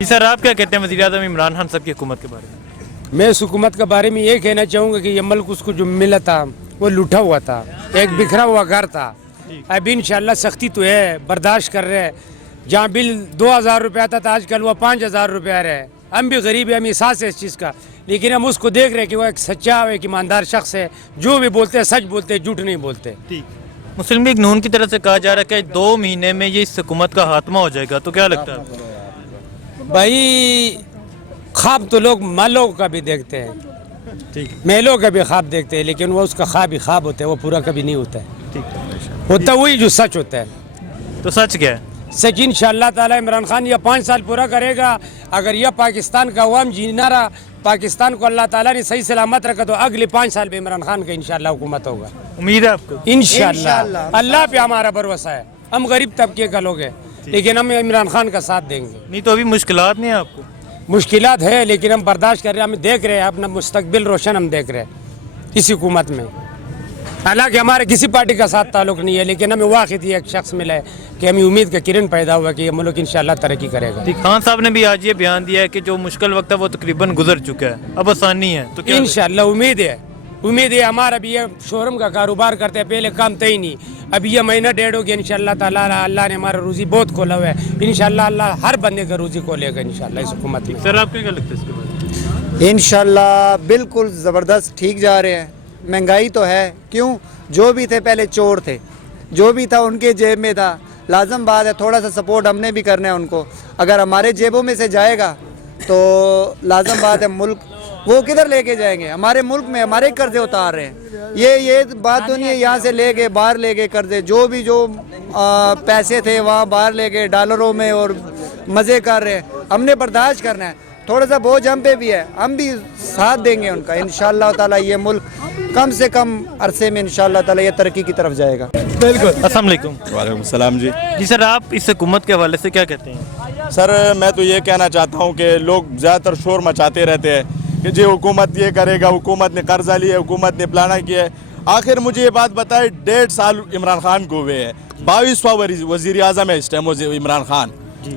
جی سر، آپ کیا کہتے ہیں وزیر اعظم عمران خان صاحب کی حکومت کے بارے میں؟ میں اس حکومت کے بارے میں یہ کہنا چاہوں گا کہ یہ ملک اس کو جو ملا تھا وہ لوٹا ہوا تھا، ایک بکھرا ہوا گھر تھا۔ اب انشاءاللہ سختی تو ہے، برداشت کر رہے ہیں۔ جہاں بل 2000 روپے آتا تھا آج کل وہ 5000 روپے آ رہے ہیں۔ ہم بھی غریب ہیں، ہم احساس ہے اس چیز کا، لیکن ہم اس کو دیکھ رہے ہیں کہ وہ ایک سچا ایک ایماندار شخص ہے، جو بھی بولتے ہیں سچ بولتے ہیں، جھوٹ نہیں بولتے۔ مسلم لیگ نون کی طرف سے کہا جا رہا ہے کہ 2 مہینے میں یہ اس حکومت کا خاتمہ ہو جائے گا، تو کیا لگتا ہے؟ بھائی خواب تو لوگ مالوں کا بھی دیکھتے ہیں، محلوں کا بھی خواب دیکھتے ہیں، لیکن وہ اس کا خواب ہی خواب ہوتا ہے، وہ پورا کبھی نہیں ہوتا ہے۔ ہوتا وہی جو سچ ہوتا ہے۔ تو سچ کیا ہے؟ سچ انشاءاللہ تعالی عمران خان یہ 5 سال پورا کرے گا۔ اگر یہ پاکستان کا عوام جینا رہا، پاکستان کو اللہ تعالیٰ نے صحیح سلامت رکھا، تو اگلے 5 سال پہ عمران خان کا انشاءاللہ حکومت ہوگا۔ امید ہے آپ کو؟ انشاءاللہ اللہ پہ ہمارا بھروسہ ہے۔ ہم غریب طبقے کا لوگ ہیں، لیکن ہم عمران خان کا ساتھ دیں گے۔ نہیں تو ابھی مشکلات نہیں ہیں آپ کو؟ مشکلات ہے، لیکن ہم برداشت کر رہے ہیں، ہم دیکھ رہے ہیں اپنا مستقبل روشن، ہم دیکھ رہے ہیں اس حکومت میں۔ حالانکہ ہمارے کسی پارٹی کا ساتھ تعلق نہیں ہے، لیکن ہمیں واقعی ایک شخص ملا ہے کہ ہمیں امید کا کرن پیدا ہوا کہ یہ ملک انشاءاللہ ترقی کرے گا۔ خان صاحب نے بھی آج یہ بیان دیا ہے کہ جو مشکل وقت ہے وہ تقریباً گزر چکا ہے، اب آسانی ہے، تو کیا انشاءاللہ امید ہے ہمارا بھی یہ شو روم کا کاروبار کرتے ہیں، پہلے کام تھا ہی نہیں، اب یہ مہینہ 1.5 ہو گیا انشاءاللہ تعالیٰ اللہ نے ہمارا روزی بہت کھولا ہوا ہے۔ انشاءاللہ اللہ ہر بندے کا روزی کھولے گا انشاءاللہ اس حکومت میں۔ سر آپ کو کیا لگتا ہے اس کے بارے میں؟ انشاءاللہ بالکل زبردست ٹھیک جا رہے ہیں۔ مہنگائی تو ہے، کیوں؟ جو بھی تھے پہلے چور تھے، جو بھی تھا ان کے جیب میں تھا، لازم بات ہے تھوڑا سا سپورٹ ہم نے بھی کرنا ہے ان کو۔ اگر ہمارے جیبوں میں سے جائے گا تو لازم بات ہے ملک وہ کدھر لے کے جائیں گے؟ ہمارے ملک میں ہمارے قرضے اتار رہے ہیں۔ یہ بات تو نہیں ہے یہاں سے لے گئے باہر لے گئے قرضے، جو بھی جو پیسے تھے وہاں باہر لے گئے ڈالروں میں اور مزے کر رہے ہیں۔ ہم نے برداشت کرنا ہے، تھوڑا سا بوجھ ہم پہ بھی ہے، ہم بھی ساتھ دیں گے ان کا انشاءاللہ تعالیٰ۔ یہ ملک کم سے کم عرصے میں انشاءاللہ تعالیٰ یہ ترقی کی طرف جائے گا۔ بالکل۔ السلام علیکم۔ وعلیکم السلام جی۔ جی سر، آپ اس حکومت کے حوالے سے کیا کہتے ہیں؟ سر میں تو یہ کہنا چاہتا ہوں کہ لوگ زیادہ تر شور مچاتے رہتے ہیں کہ جی حکومت یہ کرے گا، حکومت نے قرضہ لیا ہے، حکومت نے پلانا کیا ہے۔ آخر مجھے یہ بات بتائے 1.5 سال عمران خان کو ہوئے ہیں، 22واں وزیر اعظم ہے اس ٹائم عمران خان۔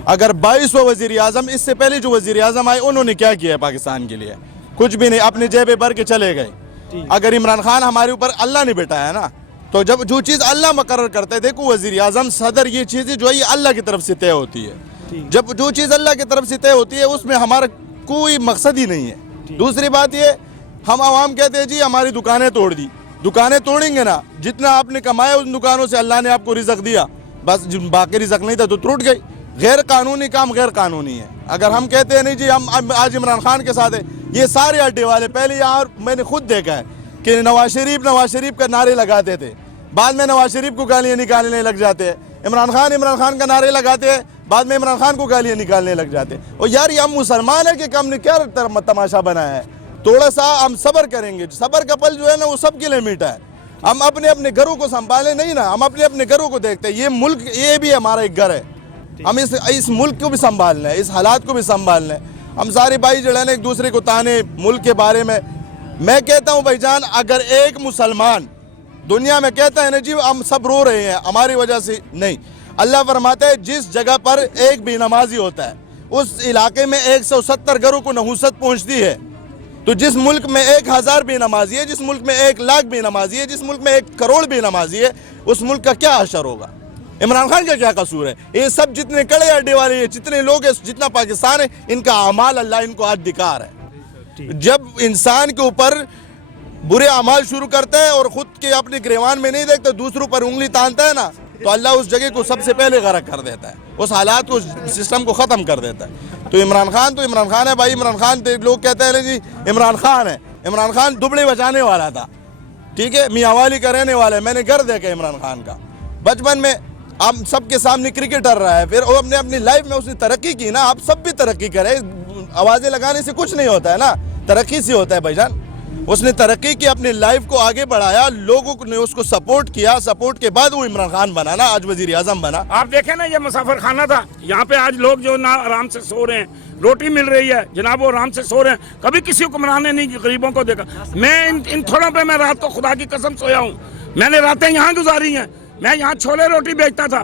اگر 22واں وزیر اعظم، اس سے پہلے جو وزیر اعظم آئے انہوں نے کیا کیا ہے پاکستان کے لیے؟ کچھ بھی نہیں، اپنی جیبیں بھر کے چلے گئے۔ اگر عمران خان ہمارے اوپر اللہ نے بٹھایا نا، تو جب جو چیز اللہ مقرر کرتا ہے، دیکھو وزیر اعظم صدر یہ چیزیں جو ہے یہ اللہ کی طرف سے طے ہوتی ہے۔ جب جو چیز اللہ کی طرف سے طے ہوتی ہے اس میں ہمارا کوئی مقصد ہی نہیں ہے۔ دوسری بات یہ، ہم عوام کہتے ہیں جی ہماری دکانیں توڑ دی، دکانیں توڑیں گے نا، جتنا آپ نے کمایا ان دکانوں سے اللہ نے آپ کو رزق دیا، بس باقی رزق نہیں تھا تو ٹوٹ گئی۔ غیر قانونی کام غیر قانونی ہے۔ اگر ہم کہتے ہیں نہیں جی ہم آج عمران خان کے ساتھ ہیں، یہ سارے اڈے والے پہلے یہاں میں نے خود دیکھا ہے کہ نواز شریف کا نعرے لگاتے تھے، بعد میں نواز شریف کو گالیاں نکالنے لگ جاتے ہیں۔ عمران خان کا نعرے لگاتے ہیں، بعد میں عمران خان کو گالیاں نکالنے لگ جاتے ہیں۔ اور یار یہ ہم مسلمان ہیں کہ ہم نے کیا تماشا بنایا ہے؟ تھوڑا سا ہم صبر کریں گے، صبر کا پل جو ہے نا وہ سب کے لیے میٹھا ہے۔ ہم اپنے گھروں کو سنبھالیں نہیں نا، ہم اپنے گھروں کو دیکھتے ہیں۔ یہ ملک یہ بھی ہمارا ایک گھر ہے، ہم اس ملک کو بھی سنبھالنا ہے، اس حالات کو بھی سنبھالنا ہے۔ ہم سارے بھائی جو ہے نا ایک دوسرے کو تانے ملک کے بارے میں کہتا ہوں بھائی جان، اگر ایک مسلمان دنیا میں کہتا ہے نا جی ہم سب رو رہے ہیں ہماری وجہ سے، نہیں، اللہ فرماتا ہے جس جگہ پر ایک بے نمازی ہوتا ہے اس علاقے میں 170 گھروں کو نحوست پہنچتی ہے۔ تو جس ملک میں 1000 بے نمازی ہے، جس ملک میں 1 لاکھ بے نمازی ہے، جس ملک میں 1 کروڑ بے نمازی ہے، اس ملک کا کیا حشر ہوگا؟ عمران خان کا کیا قصور ہے؟ یہ سب جتنے کڑے اڈے والے جتنے لوگ ہیں، جتنا پاکستان ہے، ان کا اعمال اللہ ان کو آج دکھا رہا ہے۔ جب انسان کے اوپر برے اعمال شروع کرتا ہے اور خود کے اپنے گریوان میں نہیں دیکھتا، دوسروں پر انگلی تانتا ہے نا، تو اللہ اس جگہ کو سب سے پہلے غرق کر دیتا ہے، اس حالات کو سسٹم کو ختم کر دیتا ہے۔ تو عمران خان ہے بھائی، عمران خان لوگ کہتے ہیں جی عمران خان ہے، عمران خان دبڑے بجانے والا تھا، ٹھیک ہے، میاں والی کا رہنے والا ہے۔ میں نے گھر دیکھا عمران خان کا بچپن میں، ہم سب کے سامنے کرکٹر رہا ہے، پھر وہ اپنی لائف میں اس نے ترقی کی نا۔ آپ سب بھی ترقی کرے، آوازیں لگانے سے کچھ نہیں ہوتا ہے نا، ترقی سے ہوتا ہے بھائی جان۔ اس نے ترقی کی، اپنی لائف کو آگے بڑھایا، لوگوں نے اس کو سپورٹ کیا، سپورٹ کے بعد وہ عمران خان بنا نا، آج وزیر اعظم بنا۔ آپ دیکھیں نا، یہ مسافر خانہ تھا، یہاں پہ آج لوگ جو نا آرام سے سو رہے ہیں، روٹی مل رہی ہے جناب، وہ آرام سے سو رہے ہیں۔ کبھی کسی حکمران نے نہیں غریبوں کو دیکھا۔ میں ان تھوڑوں پہ میں رات کو خدا کی قسم سویا ہوں، میں نے راتیں یہاں گزاری ہیں، میں یہاں چھولے روٹی بیچتا تھا،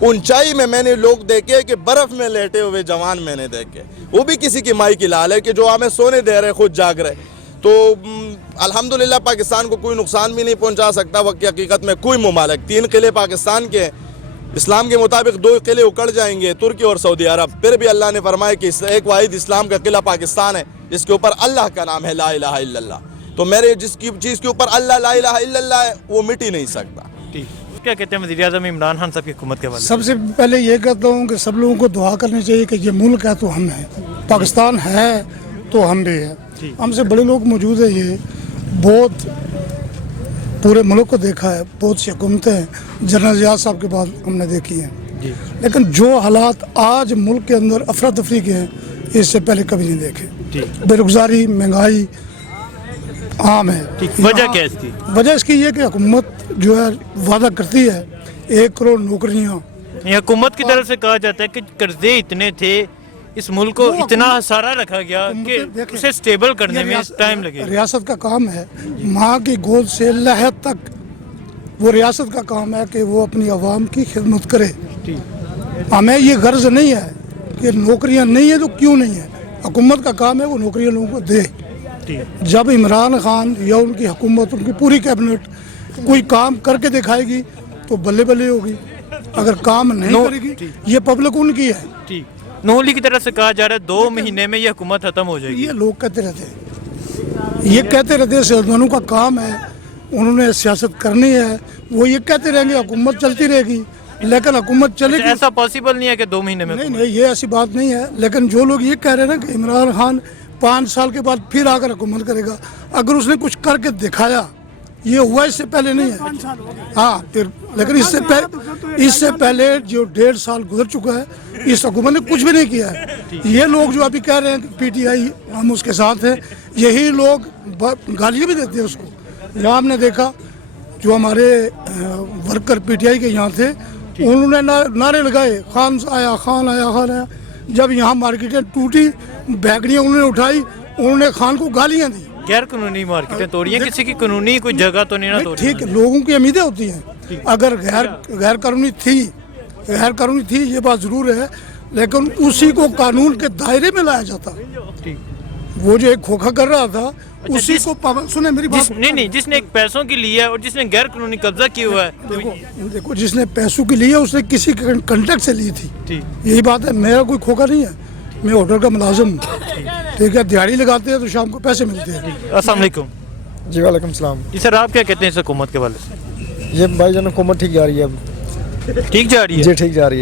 اونچائی میں میں نے لوگ دیکھے کہ برف میں لیٹے ہوئے جوان میں نے دیکھے, وہ بھی کسی کی مائی کی لال ہے کہ جو ہمیں سونے دے رہے خود جاگ رہے. تو الحمدللہ پاکستان کو کوئی نقصان بھی نہیں پہنچا سکتا. وقت کی حقیقت میں کوئی ممالک, 3 قلعے پاکستان کے ہیں, اسلام کے مطابق 2 قلعے اکڑ جائیں گے, ترکی اور سعودی عرب, پھر بھی اللہ نے فرمایا کہ ایک واحد اسلام کا قلعہ پاکستان ہے جس کے اوپر اللہ کا نام ہے, لا الہ الا اللہ. تو میرے جس کی چیز کے اوپر اللہ لا الہ الا اللہ ہے وہ مٹ ہی نہیں سکتا. کیا کہتے ہیں وزیر اعظم عمران خان صاحب کی حکومت کے حوالے سے؟ سب سے پہلے یہ کہتا ہوں کہ سب لوگوں کو دعا کرنی چاہیے کہ یہ ملک ہے تو ہم ہیں, پاکستان ہے تو ہم بھی ہیں. ہم سے بڑے لوگ موجود ہیں, یہ بہت پورے ملک کو دیکھا ہے, بہت سی حکومتیں ہیں جنرل ضیاء صاحب کے بعد ہم نے دیکھی ہیں, لیکن جو حالات آج ملک کے اندر افراتفری کے ہیں اس سے پہلے کبھی نہیں دیکھے. بے روزگاری, مہنگائی عام ہے. وجہ کیا ہے اس کی؟ وجہ اس کی یہ کہ حکومت جو ہے وعدہ کرتی ہے 1 کروڑ نوکریاں. یہ حکومت کی طرف سے کہا جاتا ہے کہ قرضے اتنے تھے, اس ملک کو اتنا سارا رکھا گیا کہ اسے سٹیبل کرنے میں ٹائم لگے. ریاست کا کام ہے ماں کی گود سے لحد تک, وہ ریاست کا کام ہے کہ وہ اپنی عوام کی خدمت کرے. ہمیں یہ غرض نہیں ہے کہ نوکریاں نہیں ہیں تو کیوں نہیں ہیں, حکومت کا کام ہے وہ نوکریاں لوگوں کو دے. جب عمران خان یا ان کی حکومت, ان کی پوری کیبنٹ کوئی کام کر کے دکھائے گی تو بلے بلے ہوگی, اگر کام نہیں کرے گی یہ پبلک ان کی ہے. نون لیگ کی طرف سے کہا جا رہا ہے 2 مہینے میں یہ حکومت ختم ہو جائے گی. یہ لوگ کہتے رہتے ہیں, یہ کہتے رہتے ہیں, سیاستدانوں کا کام ہے, انہوں نے سیاست کرنی ہے, وہ یہ کہتے رہیں گے حکومت چلتی رہے گی, لیکن حکومت چلے گی. ایسا پاسبل نہیں ہے کہ 2 مہینے میں. نہیں, یہ ایسی بات نہیں ہے, لیکن جو لوگ یہ کہہ رہے ہیں نا کہ عمران خان 5 سال کے بعد پھر آ کر حکومت کرے گا, اگر اس نے کچھ کر کے دکھایا, یہ ہوا اس سے پہلے نہیں ہے. ہاں پھر, لیکن اس سے پہلے جو 1.5 سال گزر چکا ہے اس حکومت نے کچھ بھی نہیں کیا ہے. یہ لوگ جو ابھی کہہ رہے ہیں کہ پی ٹی آئی ہم اس کے ساتھ ہیں, یہی لوگ گالیاں بھی دیتے ہیں اس کو. یہاں ہم نے دیکھا جو ہمارے ورکر پی ٹی آئی کے یہاں تھے, انہوں نے نعرے لگائے, خان آیا, خان آیا, خان آیا. جب یہاں مارکیٹیں ٹوٹی, بیکریاں انہوں نے اٹھائی, انہوں نے خان کو گالیاں دی. غیر قانونی مارکیٹیں توڑی ہیں, کسی کی قانونی کوئی جگہ تو نہیں نہ توڑی. ٹھیک ہے, لوگوں کی امیدیں ہوتی ہیں, اگر غیر قانونی تھی یہ بات ضرور ہے, لیکن اسی کو قانون کے دائرے میں لایا جاتا. وہ جو ایک کھوکھا کر رہا تھا اسی کو سنیں میری بات. نہیں, جس نے ایک پیسوں کی لی ہے اور جس نے غیر قانونی قبضہ کیا ہوا ہے. دیکھو, جس نے پیسوں کی لی ہے اس نے کسی کنٹیکٹ سے لی تھی, یہی بات ہے. میرا کوئی کھوکھا نہیں ہے, میں ہوٹل کا ملازم ہوں, ٹھیک ہے, دیہڑی لگاتے ہیں تو شام کو پیسے ملتے ہیں. السلام علیکم. جی وعلیکم السلام. جی سر, آپ کیا کہتے ہیں اس حکومت کے حوالے سے؟ یہ بھائی جان حکومت ٹھیک جا رہی ہے, اب ٹھیک جا رہی ہے. جی ٹھیک جا رہی ہے.